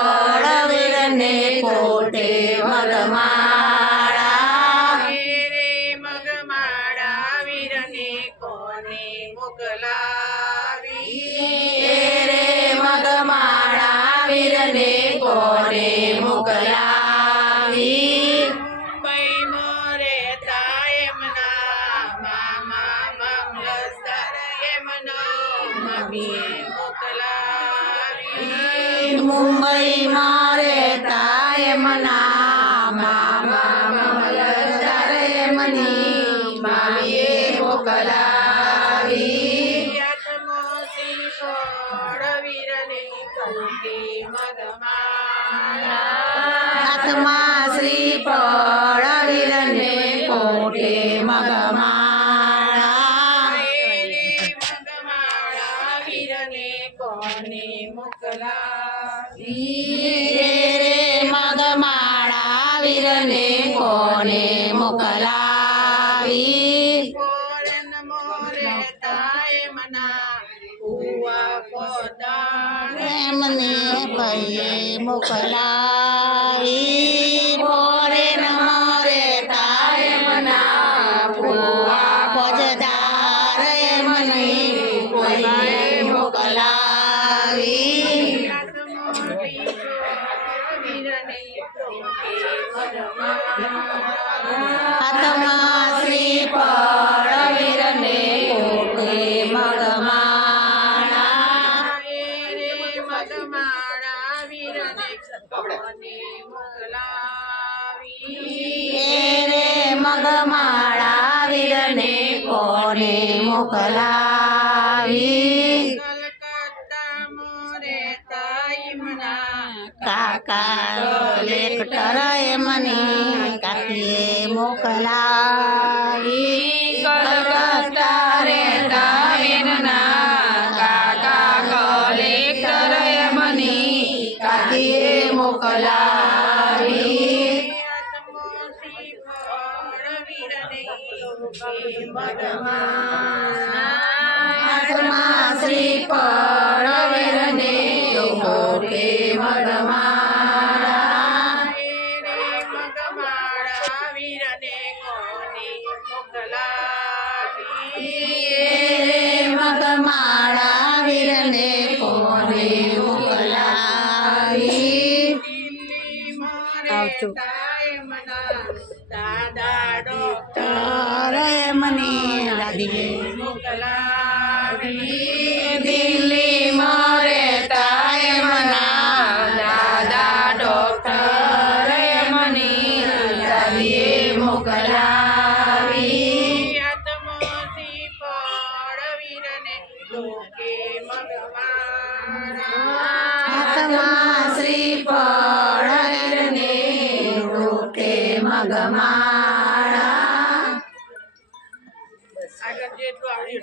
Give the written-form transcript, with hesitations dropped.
ફળવીરને કોટે મગમાળા રે મગમાળા વીરને કોને મોકલાવી રે મગમાળા વીરને કોને મોકલાવી મુંબઈ મોરે એમના મામા મામલતદાર એમનો મમ્મીએ મોકલાવી મુંબઈ રહેતા એમના મામા મામલતદાર એમની મામીએ મોકલાવી હાથમાં શ્રીફળ વીરને કોટે મગમાળા વીરને કોને મોકલાવી રે મગમાળા વીરને કોને મોકલાવી મોરન મોરે તાયમના કુવા પોદાર એમને ભાઈએ મોકલાવી મોરે નમરે તાયમના ફુવા ફોજદાર એમને ભાઈએ મોકલાવી હાથમાં શ્રીફળ વીરને કોટે મગમાળા મગમાળા વીરને કોને મોકલાવી રે મગમાળા વીરને કોને મોકલાવી કલકત્તા મોરે તાઈમના કાકા કલેક્ટર એમની કાકીએ મોકલાવી કલકત્તા રહેતા વીરના કાકા કલેક્ટર એમની કાકીએ મોકલાવી હાથમાં શ્રીફળ વીરને કોટે મગમાળા મગમાળા વીરને કોને મોકલાવી રે મગમાળા વીરને કોને મોકલાવી દિલ્હી મોરે તાયમના દાદા ડોક્ટર તારે મની દાદીએ મોકલાવી દિલ્હી મરે તાયમના દાદા ડોક્ટર મની દાદીએ મોકલાવી યાતમોથી ફળ વીરને લોકે મગમાળા હાથમાં શ્રીફળ વીરને કોટે મગમાળા